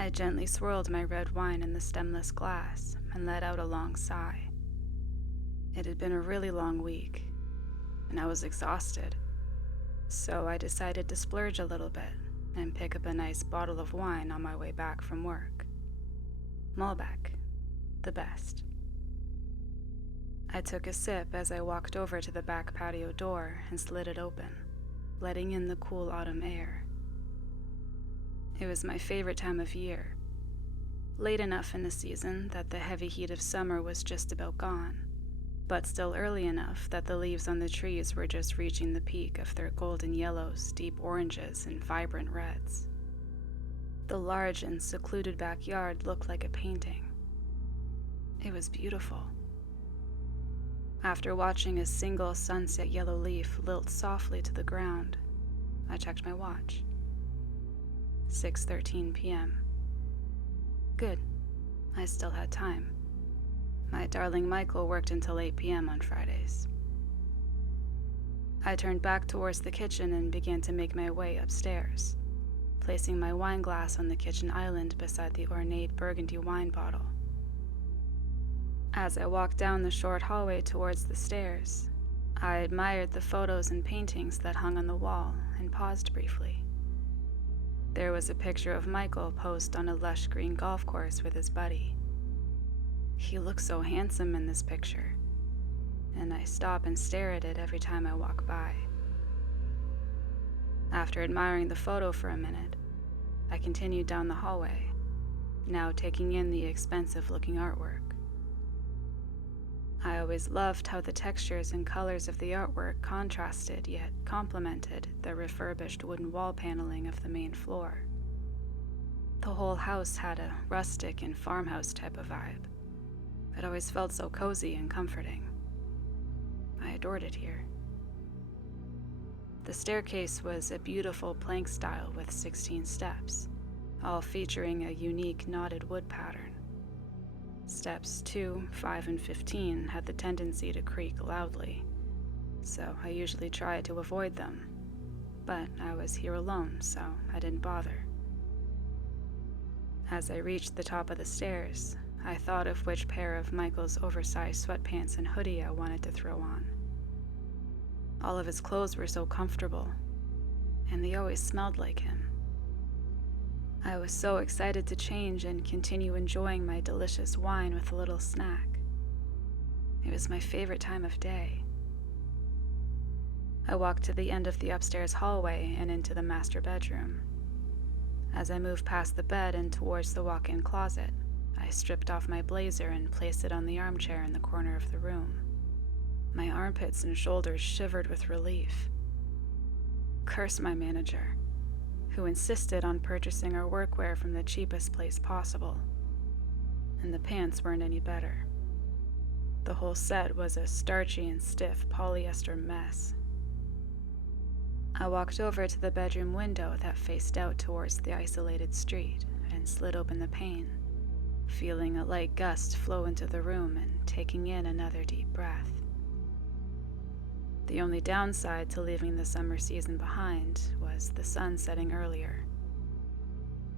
I gently swirled my red wine in the stemless glass and let out a long sigh. It had been a really long week, and I was exhausted, so I decided to splurge a little bit and pick up a nice bottle of wine on my way back from work. Malbec, the best. I took a sip as I walked over to the back patio door and slid it open, letting in the cool autumn air. It was my favorite time of year, late enough in the season that the heavy heat of summer was just about gone, but still early enough that the leaves on the trees were just reaching the peak of their golden yellows, deep oranges, and vibrant reds. The large and secluded backyard looked like a painting. It was beautiful. After watching a single sunset yellow leaf lilt softly to the ground, I checked my watch. 6:13 p.m. Good. I still had time. My darling Michael worked until 8 p.m. on Fridays. I turned back towards the kitchen and began to make my way upstairs, placing my wine glass on the kitchen island beside the ornate burgundy wine bottle. As I walked down the short hallway towards the stairs, I admired the photos and paintings that hung on the wall and paused briefly. There was a picture of Michael posed on a lush green golf course with his buddy. He looked so handsome in this picture, and I stop and stare at it every time I walk by. After admiring the photo for a minute, I continued down the hallway, now taking in the expensive-looking artwork. I always loved how the textures and colors of the artwork contrasted yet complemented the refurbished wooden wall paneling of the main floor. The whole house had a rustic and farmhouse type of vibe. It always felt so cozy and comforting. I adored it here. The staircase was a beautiful plank style with 16 steps, all featuring a unique knotted wood pattern. Steps 2, 5, and 15 had the tendency to creak loudly, so I usually tried to avoid them, but I was here alone, so I didn't bother. As I reached the top of the stairs, I thought of which pair of Michael's oversized sweatpants and hoodie I wanted to throw on. All of his clothes were so comfortable, and they always smelled like him. I was so excited to change and continue enjoying my delicious wine with a little snack. It was my favorite time of day. I walked to the end of the upstairs hallway and into the master bedroom. As I moved past the bed and towards the walk-in closet, I stripped off my blazer and placed it on the armchair in the corner of the room. My armpits and shoulders shivered with relief. Curse my manager, who insisted on purchasing our workwear from the cheapest place possible. And the pants weren't any better. The whole set was a starchy and stiff polyester mess. I walked over to the bedroom window that faced out towards the isolated street and slid open the pane, feeling a light gust flow into the room and taking in another deep breath. The only downside to leaving the summer season behind was the sun setting earlier.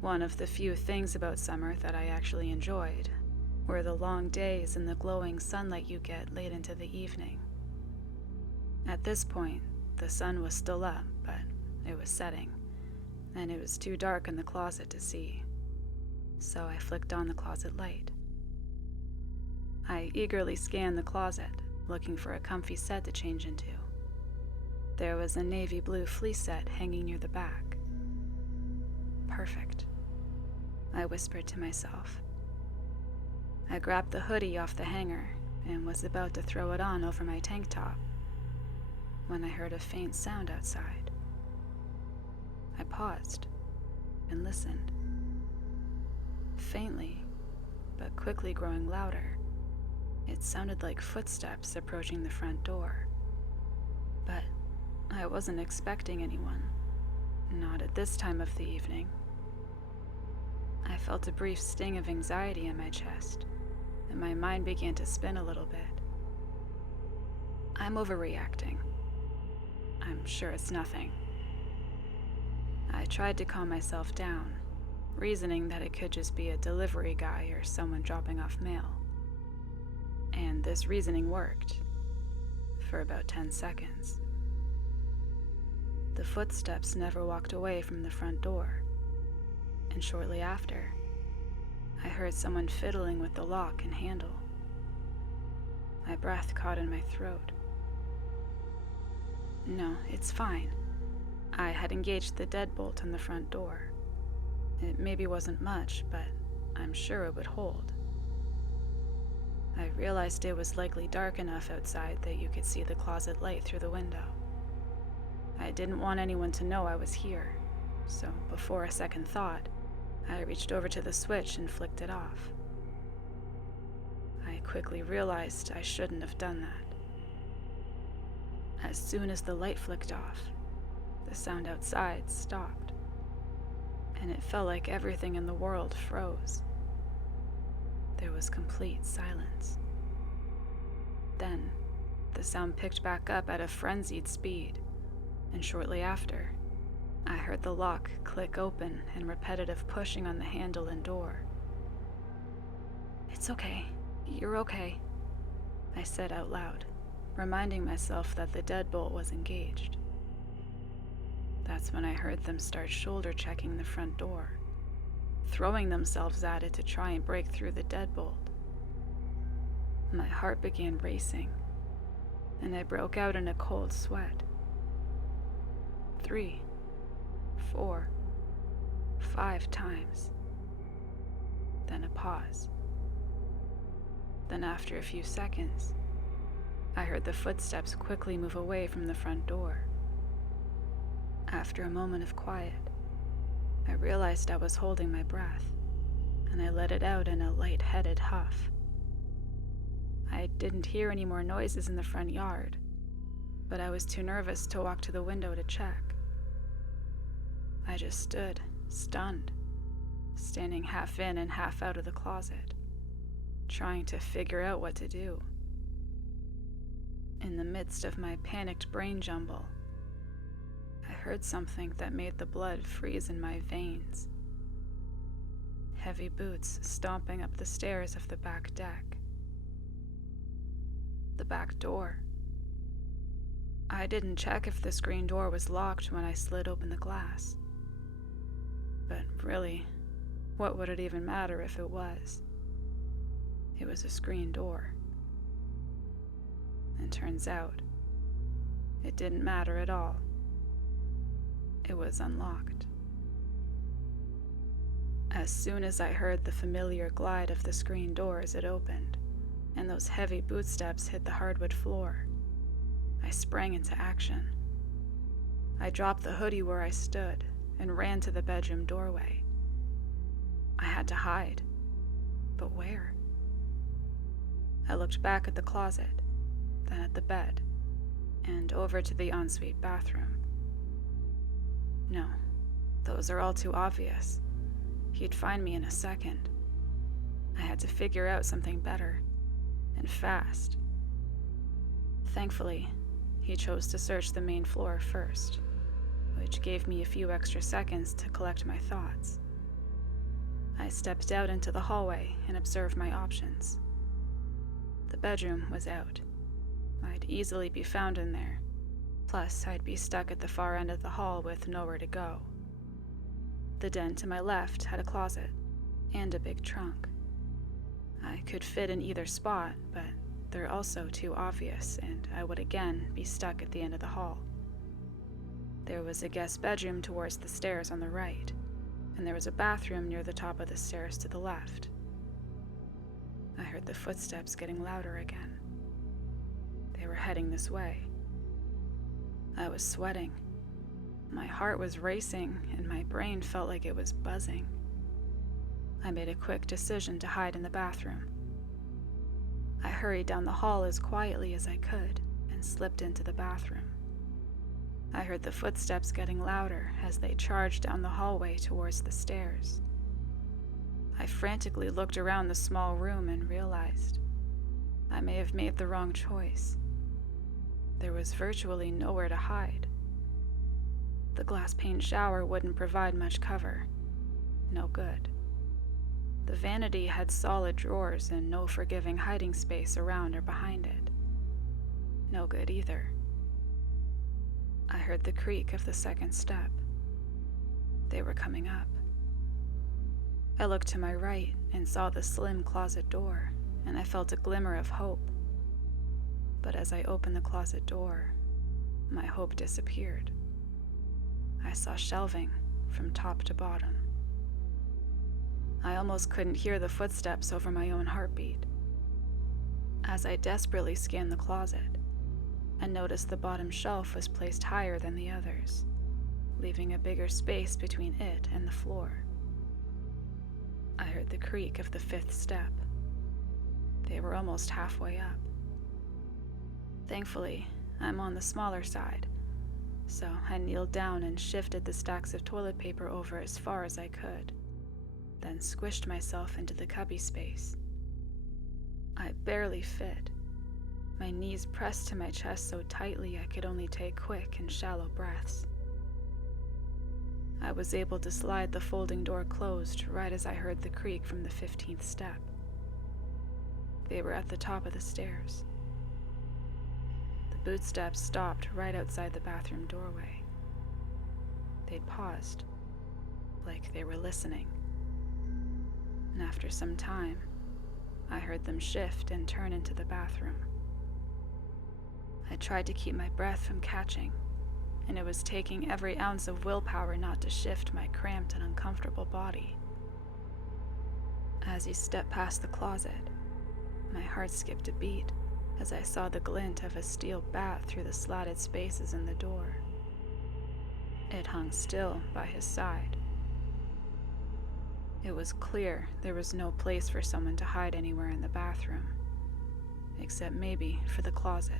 One of the few things about summer that I actually enjoyed were the long days and the glowing sunlight you get late into the evening. At this point, the sun was still up, but it was setting, and it was too dark in the closet to see, so I flicked on the closet light. I eagerly scanned the closet, looking for a comfy set to change into. There was a navy blue fleece set hanging near the back. Perfect, I whispered to myself. I grabbed the hoodie off the hanger and was about to throw it on over my tank top when I heard a faint sound outside. I paused and listened. Faintly, but quickly growing louder, it sounded like footsteps approaching the front door. But I wasn't expecting anyone, not at this time of the evening. I felt a brief sting of anxiety in my chest, and my mind began to spin a little bit. I'm overreacting. I'm sure it's nothing. I tried to calm myself down, reasoning that it could just be a delivery guy or someone dropping off mail. And this reasoning worked for about 10 seconds. The footsteps never walked away from the front door, and shortly after, I heard someone fiddling with the lock and handle. My breath caught in my throat. No, it's fine. I had engaged the deadbolt on the front door. It maybe wasn't much, but I'm sure it would hold. I realized it was likely dark enough outside that you could see the closet light through the window. I didn't want anyone to know I was here, so before a second thought, I reached over to the switch and flicked it off. I quickly realized I shouldn't have done that. As soon as the light flicked off, the sound outside stopped, and it felt like everything in the world froze. There was complete silence. Then, the sound picked back up at a frenzied speed, and shortly after, I heard the lock click open and repetitive pushing on the handle and door. "It's okay. You're okay," I said out loud, reminding myself that the deadbolt was engaged. That's when I heard them start shoulder checking the front door, throwing themselves at it to try and break through the deadbolt. My heart began racing, and I broke out in a cold sweat. 3, 4, 5 times. Then a pause. Then after a few seconds, I heard the footsteps quickly move away from the front door. After a moment of quiet, I realized I was holding my breath, and I let it out in a light-headed huff. I didn't hear any more noises in the front yard, but I was too nervous to walk to the window to check. I just stood, stunned, standing half in and half out of the closet, trying to figure out what to do. In the midst of my panicked brain jumble, I heard something that made the blood freeze in my veins. Heavy boots stomping up the stairs of the back deck. The back door. I didn't check if the screen door was locked when I slid open the glass. But really, what would it even matter if it was? It was a screen door. And turns out, it didn't matter at all. It was unlocked. As soon as I heard the familiar glide of the screen door as it opened, and those heavy bootsteps hit the hardwood floor, I sprang into action. I dropped the hoodie where I stood and ran to the bedroom doorway. I had to hide, but where? I looked back at the closet, then at the bed, and over to the ensuite bathroom. No, those are all too obvious. He'd find me in a second. I had to figure out something better, and fast. Thankfully, he chose to search the main floor first, which gave me a few extra seconds to collect my thoughts. I stepped out into the hallway and observed my options. The bedroom was out. I'd easily be found in there. Plus, I'd be stuck at the far end of the hall with nowhere to go. The den to my left had a closet and a big trunk. I could fit in either spot, but they're also too obvious, and I would again be stuck at the end of the hall. There was a guest bedroom towards the stairs on the right, and there was a bathroom near the top of the stairs to the left. I heard the footsteps getting louder again. They were heading this way. I was sweating. My heart was racing, and my brain felt like it was buzzing. I made a quick decision to hide in the bathroom. I hurried down the hall as quietly as I could and slipped into the bathroom. I heard the footsteps getting louder as they charged down the hallway towards the stairs. I frantically looked around the small room and realized I may have made the wrong choice. There was virtually nowhere to hide. The glass pane shower wouldn't provide much cover, No good. The vanity had solid drawers and no forgiving hiding space around or behind it. No good either. I heard the creak of the second step. They were coming up. I looked to my right and saw the slim closet door, and I felt a glimmer of hope. But as I opened the closet door, my hope disappeared. I saw shelving from top to bottom. I almost couldn't hear the footsteps over my own heartbeat. As I desperately scanned the closet, I noticed the bottom shelf was placed higher than the others, leaving a bigger space between it and the floor. I heard the creak of the fifth step. They were almost halfway up. Thankfully, I'm on the smaller side, so I kneeled down and shifted the stacks of toilet paper over as far as I could, then squished myself into the cubby space. I barely fit. My knees pressed to my chest so tightly I could only take quick and shallow breaths. I was able to slide the folding door closed right as I heard the creak from the 15th step. They were at the top of the stairs. The bootsteps stopped right outside the bathroom doorway. They'd paused, like they were listening. And after some time, I heard them shift and turn into the bathroom. I tried to keep my breath from catching, and it was taking every ounce of willpower not to shift my cramped and uncomfortable body. As he stepped past the closet, my heart skipped a beat as I saw the glint of a steel bat through the slatted spaces in the door. It hung still by his side. It was clear there was no place for someone to hide anywhere in the bathroom, except maybe for the closet.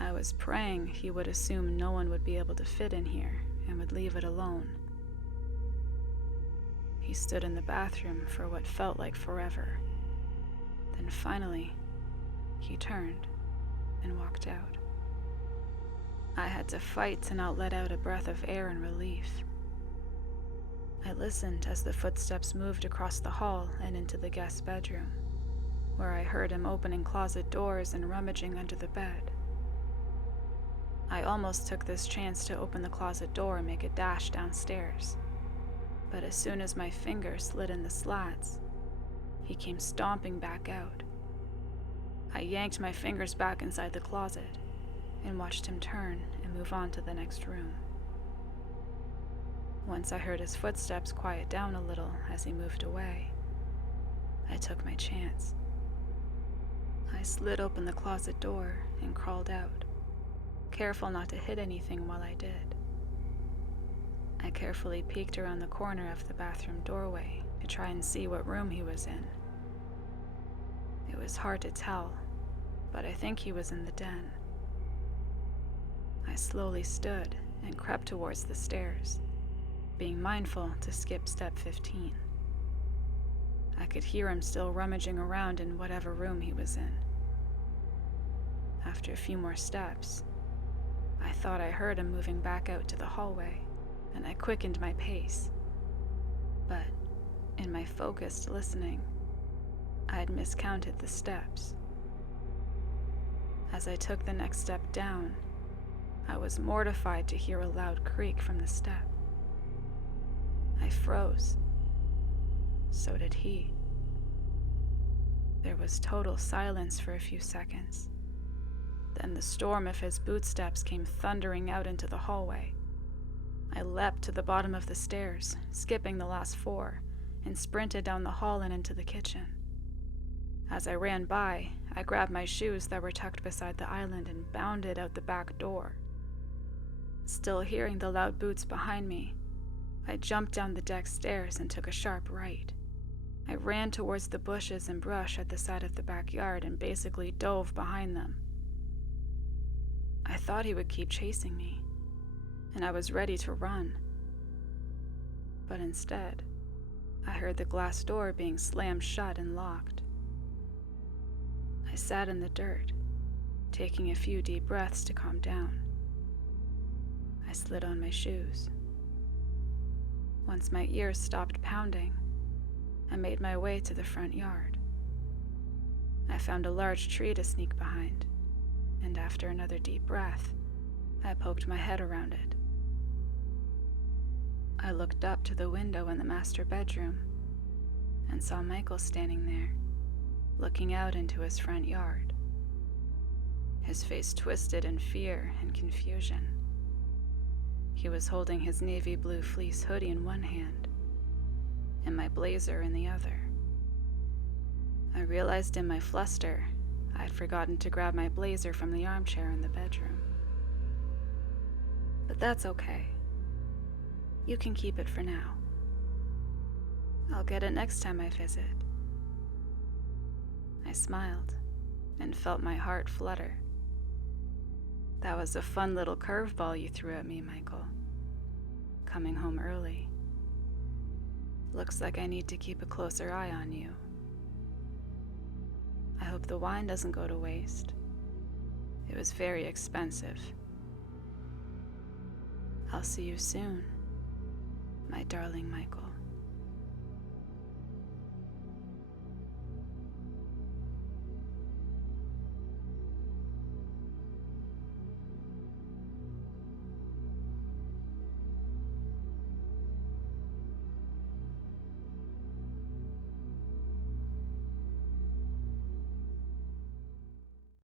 I was praying he would assume no one would be able to fit in here and would leave it alone. He stood in the bathroom for what felt like forever. Then finally, he turned and walked out. I had to fight to not let out a breath of air in relief. I listened as the footsteps moved across the hall and into the guest bedroom, where I heard him opening closet doors and rummaging under the bed. I almost took this chance to open the closet door and make a dash downstairs, but as soon as my finger slid in the slats, he came stomping back out. I yanked my fingers back inside the closet and watched him turn and move on to the next room. Once I heard his footsteps quiet down a little as he moved away, I took my chance. I slid open the closet door and crawled out, careful not to hit anything while I did. I carefully peeked around the corner of the bathroom doorway to try and see what room he was in. It was hard to tell, but I think he was in the den. I slowly stood and crept towards the stairs, being mindful to skip step 15. I could hear him still rummaging around in whatever room he was in. After a few more steps, I thought I heard him moving back out to the hallway, and I quickened my pace. But in my focused listening, I had miscounted the steps. As I took the next step down, I was mortified to hear a loud creak from the step. I froze. So did he. There was total silence for a few seconds. Then the storm of his bootsteps came thundering out into the hallway. I leapt to the bottom of the stairs, skipping the last 4, and sprinted down the hall and into the kitchen. As I ran by, I grabbed my shoes that were tucked beside the island and bounded out the back door. Still hearing the loud boots behind me, I jumped down the deck stairs and took a sharp right. I ran towards the bushes and brush at the side of the backyard and basically dove behind them. I thought he would keep chasing me, and I was ready to run. But instead, I heard the glass door being slammed shut and locked. I sat in the dirt, taking a few deep breaths to calm down. I slid on my shoes. Once my ears stopped pounding, I made my way to the front yard. I found a large tree to sneak behind, and after another deep breath, I poked my head around it. I looked up to the window in the master bedroom and saw Michael standing there, looking out into his front yard. His face twisted in fear and confusion. He was holding his navy blue fleece hoodie in one hand and my blazer in the other. I realized in my fluster I'd forgotten to grab my blazer from the armchair in the bedroom. But that's okay. You can keep it for now. I'll get it next time I visit. I smiled and felt my heart flutter. That was a fun little curveball you threw at me, Michael. Coming home early. Looks like I need to keep a closer eye on you. I hope the wine doesn't go to waste. It was very expensive. I'll see you soon, my darling Michael.